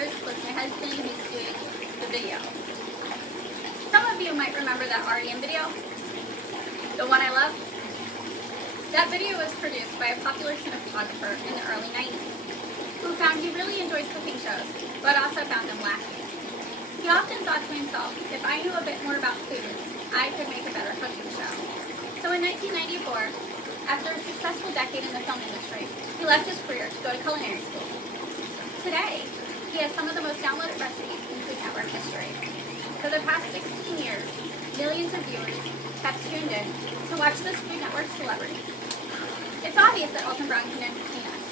viewers plus my husband who's doing the video. Some of you might remember that REM video, the one I love. That video was produced by a popular cinematographer in the early 90s who found he really enjoyed cooking shows, but also found them lacking. He often thought to himself, if I knew a bit more about food, I could make a better cooking show. So in 1994, after a successful decade in the film industry, he left his career to go to culinary school. Today, he has some of the most downloaded recipes in Food Network history. For the past 16 years, millions of viewers have tuned in to watch this Food Network celebrity. It's obvious that Alton Brown can entertain us.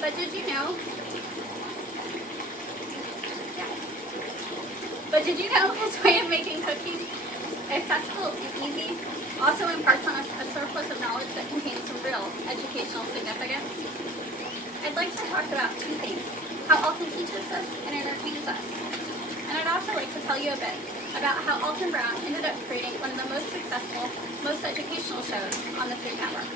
But did you know? But did you know his way of making cooking accessible and easy also imparts on us a surplus of knowledge that contains some real educational significance? I'd like to talk about two things: how Alton teaches us and entertains us. And I'd also like to tell you a bit about how Alton Brown ended up creating one of the most successful, most educational shows on the Food Network.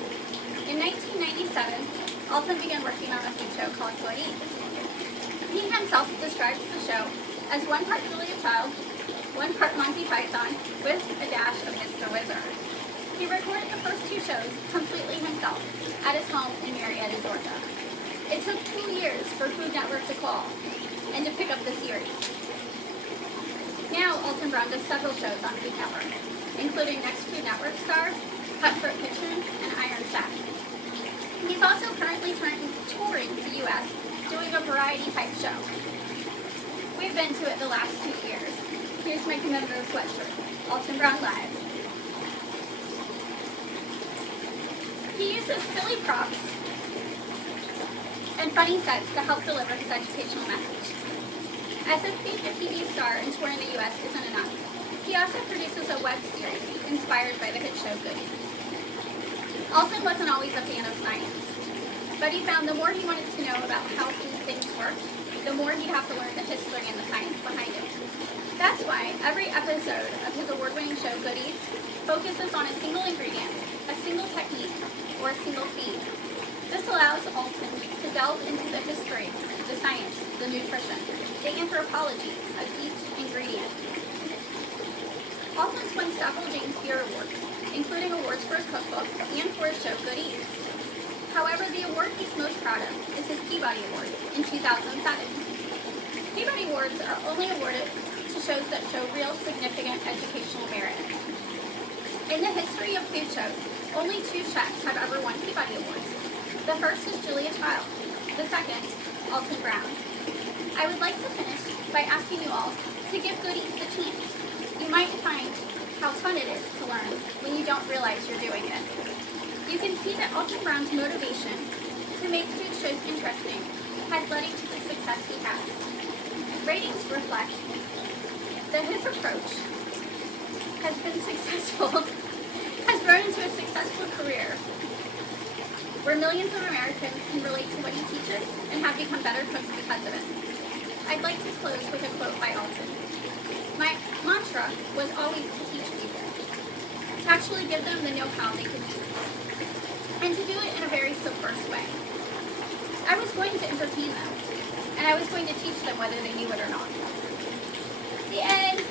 In 1997, Alton began working on a food show called Good Eats. He himself describes the show as one part Julia Child, one part Monty Python, with a dash of Mr. Wizard. He recorded the first two shows completely himself at his home in Marietta, Georgia. It took 2 years for Food Network to call and to pick up the series. Now Alton Brown does several shows on Food Network, including Next Food Network Star, Cutthroat Kitchen, and Iron Chef. He's also currently touring the U.S. doing a variety type show. We've been to it the last 2 years. Here's my commemorative sweatshirt, Alton Brown Live. He uses silly props and funny sets to help deliver his educational message. As if being a TV star and touring the U.S. isn't enough, he also produces a web series inspired by the hit show Good Eats. Alton wasn't always a fan of science, but he found the more he wanted to know about how things work, the more he'd have to learn the history and the science behind it. That's why every episode of his award-winning show Good Eats focuses on a single ingredient, a single technique, or a single feed. This allows Alton to delve into the history, the science, the nutrition, the anthropology of each ingredient. Alton's won several James Beard Awards, including awards for his cookbook and for his show Good Eats. However, the award he's most proud of is his Peabody Award in 2007. Peabody Awards are only awarded to shows that show real significant educational merit. In the history of food shows, only 2 chefs have ever won Peabody Awards. The first is Julia Child, the second, Alton Brown. I would like to finish by asking you all to give Good Eats a chance. You might find how fun it is to learn when you don't realize you're doing it. You can see that Alton Brown's motivation to make food shows interesting has led him to the success he has. Ratings reflect that his approach has been successful, has grown into a successful career where millions of Americans can relate to what he teaches and have become better cooks because of it. I'd like to close with a quote by Alton. My mantra was always to teach people, to actually give them the know-how they could use, and to do it in a very subversive way. I was going to entertain them, and I was going to teach them whether they knew it or not. The end.